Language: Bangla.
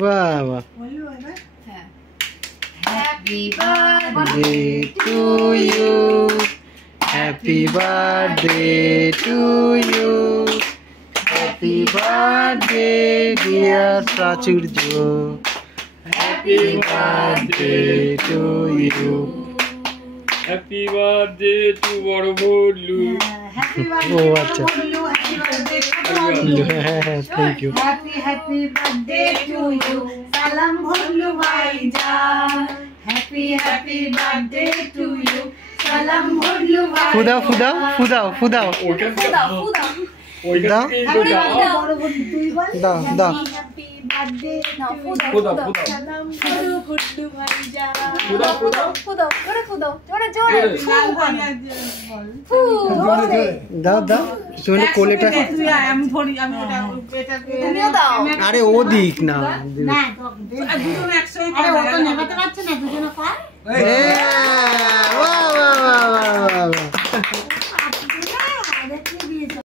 বাবা happy birthday to you, happy birthday to you, happy birthday dear Prachurya, happy birthday to you. Happy birthday to বড় ভল্লু। ও আচ্ছা, হ্যাঁ thank you. Happy birthday to you সালাম ভল্লু ভাইজান। হ্যাপি বার্থডে টু ইউ সালাম ভল্লু ভাইজান। ফুদাও ফুদাও ফুদাও ফুদাও ওইখান থেকে দাও দাও দাও। হ্যাপি বার্থডে ফুদাও ফুদাও সালাম ভল্লু ভাইজান। ফুদাও ফুদাও ফুদাও জোরে ফুদাও জোরে জোরে দাও দাও তুমি কোলেটা, আমি ধরি, আমি ওটা তুমিও দাও। আরে ও দিক না, না দুজন একসঙ্গে আরে ও তো নেভাতে পারছে না, দুজনে কর।